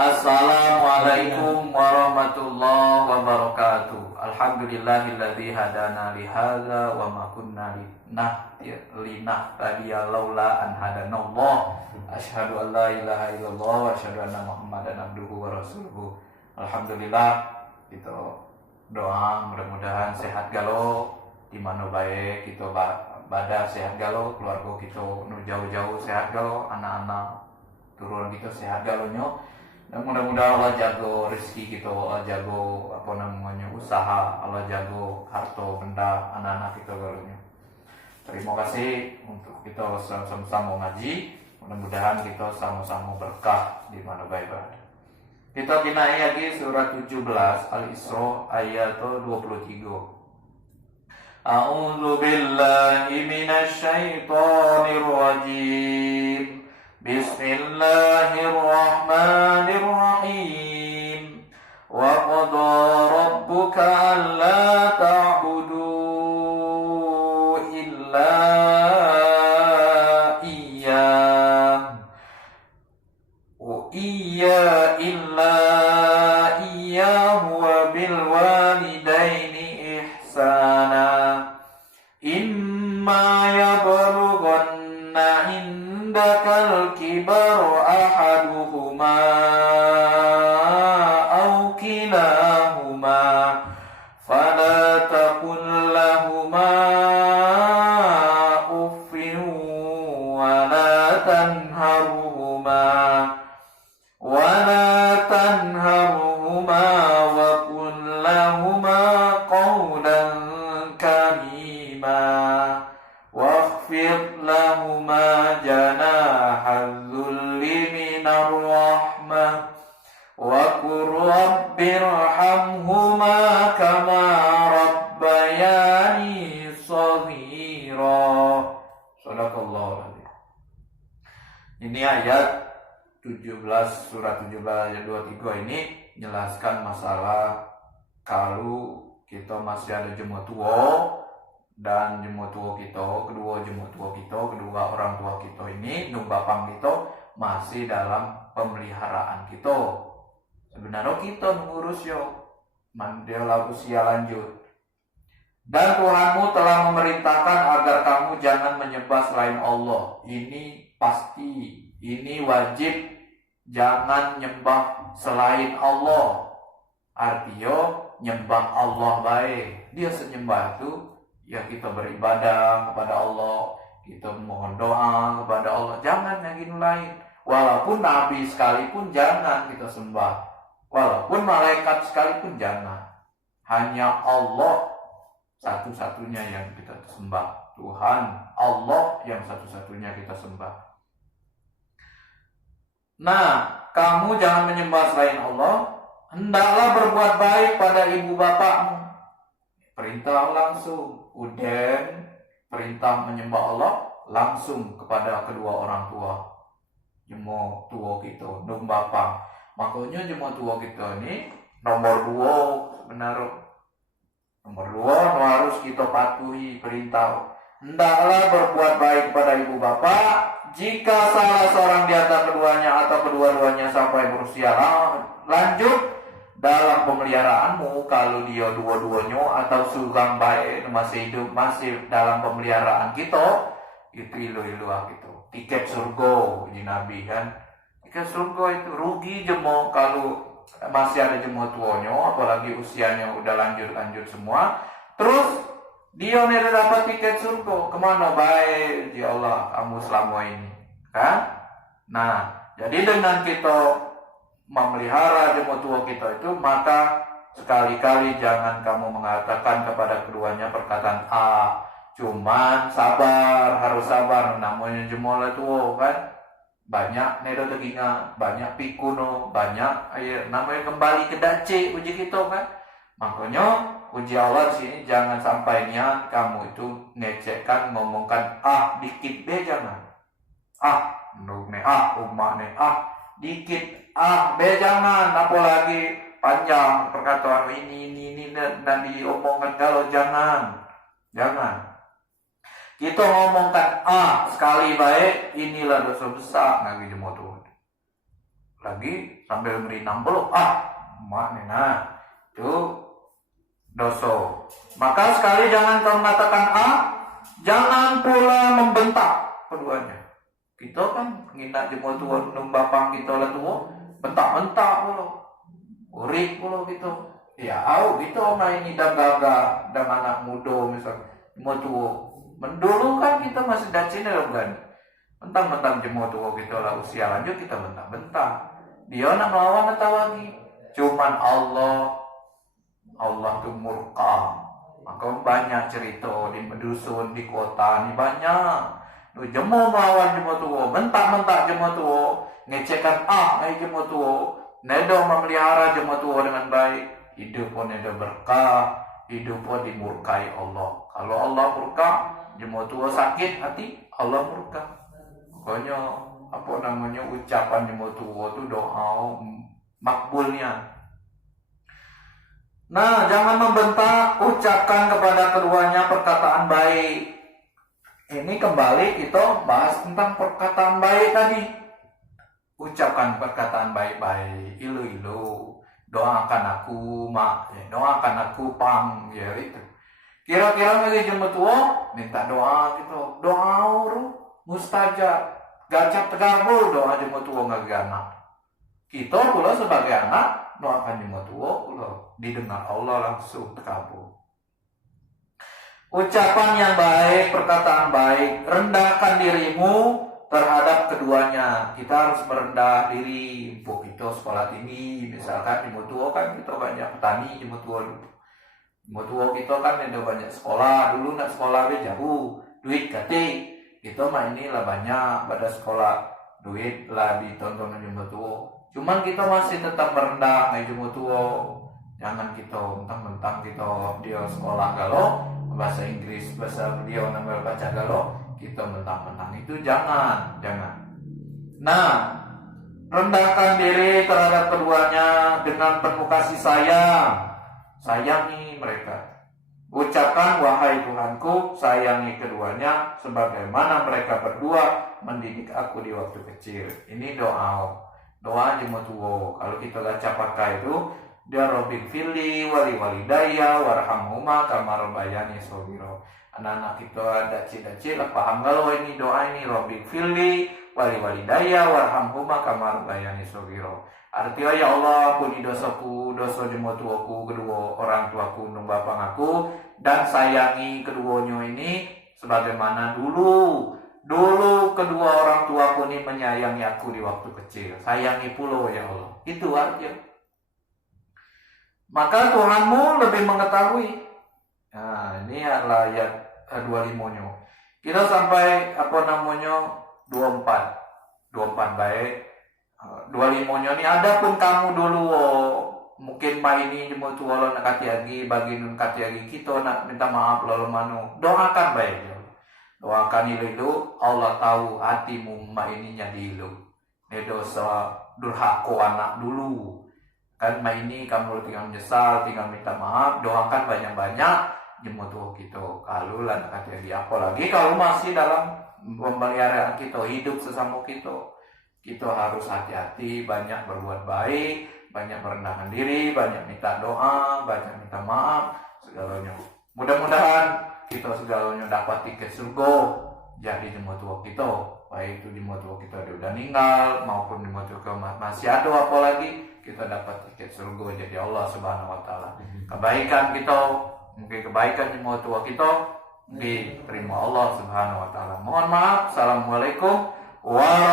Assalamualaikum warahmatullahi wabarakatuh. Alhamdulillahilladzi hadana li hadza wa ma kunna linahtadiya laula an hadanallah. Asyhadu an la ilaha illallah wa asyhadu anna Muhammadan abduhu wa rasuluhu. Alhamdulillah, kita doa mudah-mudahan sehat galo di mana baik kita badan sehat galo, keluarga kita nu jauh-jauh sehat galo, anak-anak turun kita sehat galonya. Dan mudah-mudahan Allah jago rezeki kita, Allah jago usaha, Allah jago harta benda anak-anak kita galunya. Terima kasih untuk kita sama-sama ngaji. Mudah-mudahan kita sama-sama berkah di mana baik berada. Kita kinai lagi surat 17 Al-Isra ayat 23. A'udzu billahi minasy syaithanir rajim. Bismillahirrahmanirrahim. Wa qada rabbuka alla ta'budu illa iyyah wa illa iyyahu wa bil walidaini ihsana imma yablughanna indakal kibaru ahaduhuma aw kilahuma fala taqul lahuma uffin wa la tanharhuma wa qul lahuma qawlan karima wakhfid lahuma janahal dhulli minar rahmah wa qur rabbirhamhuma kama rabbayani shaghira. Shadaqallahu alazim. Ini ayat 17 surat 17 ayat 23 ini menjelaskan masalah kalau kita masih ada jemaah tua dan jemaah tua kita, kedua orang tua kita ini numpang kita masih dalam pemeliharaan kita. Sebenarnya kita mengurus yo mandela usia lanjut. Dan Tuhanmu telah memerintahkan agar kamu jangan menyembah selain Allah. Ini pasti, ini wajib, jangan nyembah selain Allah. Artinya nyembah Allah baik. Dia senyembah itu ya kita beribadah kepada Allah, kita mohon doa kepada Allah. Jangan yang ini lain. Walaupun Nabi sekalipun jangan kita sembah. Walaupun malaikat sekalipun jangan. Hanya Allah satu-satunya yang kita sembah. Tuhan Allah yang satu-satunya kita sembah. Nah, kamu jangan menyembah selain Allah. Hendaklah berbuat baik pada ibu bapakmu. Perintah langsung. Udah perintah menyembah Allah langsung kepada kedua orang tua. Jemaah tua kita, nung bapak. Makanya jemaah tua kita ini nomor 2 sebenarnya. Nomor 2 harus kita patuhi perintah. Hendaklah berbuat baik pada ibu bapak. Jika salah seorang di antara keduanya atau kedua-duanya sampai berusia lanjut dalam pemeliharaanmu, kalau dia dua-duanya atau sugang baik masih hidup, masih dalam pemeliharaan kita, itu ilu-ilu gitu. Tiket surga di Nabi kan. Tiket surga itu rugi jemaah kalau masih ada jemaah tuanya, apalagi usianya udah lanjut semua. Terus dia nih dapat tiket surga, kemana baik ya Allah kamu selama ini kan? Nah, jadi dengan kita memelihara jemaah tua kita itu, maka sekali-kali jangan kamu mengatakan kepada keduanya perkataan cuman sabar, harus sabar, namanya jemaah tua kan. Banyak nedo teginga, banyak pikuno, banyak namanya kembali ke dace uji kita kan. Makanya uji Allah di sini jangan sampai niat kamu itu ngecekkan, ngomongkan dikit be jangan. Nuk ne umat ne dikit be jangan, apalagi panjang perkataan ini dan diomongkan kalau jangan. Kita ngomongkan sekali baik, inilah dosa besar lagi jemaah Tuhan. Lagi sambil ngerinang belum mak nena itu dosa. Maka sekali jangan kau mengatakan jangan pula membentak keduanya. Kita kan ngina jemo tua nung bapang kita lah tua, bentak-bentak pula, urik pula gitu. Ya gitu main ini dah gagah, dah anak muda misal jemo tua. Mendulu kan kita masih dacin dalam kan. Mentang-mentang jemo tua kita lah usia lanjut kita bentak-bentak. Dia nak melawan atau lagi. Cuman Allah tuh murka. Maka banyak cerita di dusun, di kota ni banyak. Jemo melawan jemo tua, bentak-bentak jemo tua, ngecekan jemo tua, nedo memelihara jemo tua dengan baik, hidup pun nedo berkah, hidup pun dimurkai Allah. Kalau Allah murka, jemo tua sakit hati, Allah murka. Pokoknya ucapan jemo tua tu doa makbulnya. Nah, jangan membentak, ucapkan kepada keduanya perkataan baik. Ini kembali kita bahas tentang perkataan baik tadi. Ucapkan perkataan baik-baik, ilu-ilu. Doakan aku, mak. Doakan aku, pang. Ya, itu. Kira-kira lagi jemput tua, minta doa gitu. Doa mustajab. Gacap tegabul doa jemput tua ngagana. Kita pula sebagai anak, doakan jemput tua pula. Didengar Allah langsung tegabul. Ucapan yang baik, perkataan baik, rendahkan dirimu terhadap keduanya. Kita harus merendah diri. Kita sekolah tinggi, misalkan di Mutuo kan kita banyak petani di Mutuo. Mutuo kita kan ada banyak sekolah. Dulu nak sekolah jauh, duit kate. Kita mah inilah banyak pada sekolah, duit lah ditonton di Mutuo. Cuman kita masih tetap merendah di Mutuo. Jangan kita mentang-mentang kita dia sekolah galau bahasa Inggris, bahasa beliau namanya baca galau, kita mentang-mentang itu jangan. Nah, rendahkan diri terhadap keduanya dengan penuh kasih sayang. Sayangi mereka. Ucapkan, wahai Tuhanku, sayangi keduanya sebagaimana mereka berdua mendidik aku di waktu kecil. Ini doa jemutuo. Kalau kita baca pakai itu, dia Robin Fili wali walidaya warhamhuma kama rabbayani shaghira. Anak-anak kita daci lah paham kalau ini doa ini Robin Fili wali walidaya warhamhuma kama rabbayani shaghira. Artinya ya Allah ampuni dosaku, dosa jemutuaku, kedua orang tuaku, nung bapang aku, dan sayangi keduanya ini sebagaimana dulu kedua orang tuaku ini menyayangi aku di waktu kecil. Sayangi pula ya Allah. Itu artinya. Maka Tuhanmu lebih mengetahui. Nah, ini adalah ayat 25-nya. Kita sampai 24 baik. 25-nya ini adapun kamu dulu mungkin ini jemu tuwa nak kati lagi bagi nun kati lagi kita nak minta maaf lalu manu. Doakan baik. Doakan ilu Allah tahu hatimu ini jadi ilu. Ini dosa durhaka anak dulu. Kan ini kamu tinggal menyesal, tinggal minta maaf, doakan banyak-banyak jemutuh kita. Kalau lah nak hati apalagi kalau masih dalam pemeliharaan kita, hidup sesama kita harus hati-hati, banyak berbuat baik, banyak merendahkan diri, banyak minta doa, banyak minta maaf, segalanya. Mudah-mudahan kita segalanya dapat tiket surga jadi jemutuh kita. Baik itu jemutuh kita udah meninggal maupun jemutuh kita masih ada apalagi kita dapat tiket surga jadi Allah Subhanahu wa taala. Kebaikan kita, mungkin kebaikan di tua kita diterima Allah Subhanahu wa taala. Mohon maaf. Assalamualaikum warahmatullahi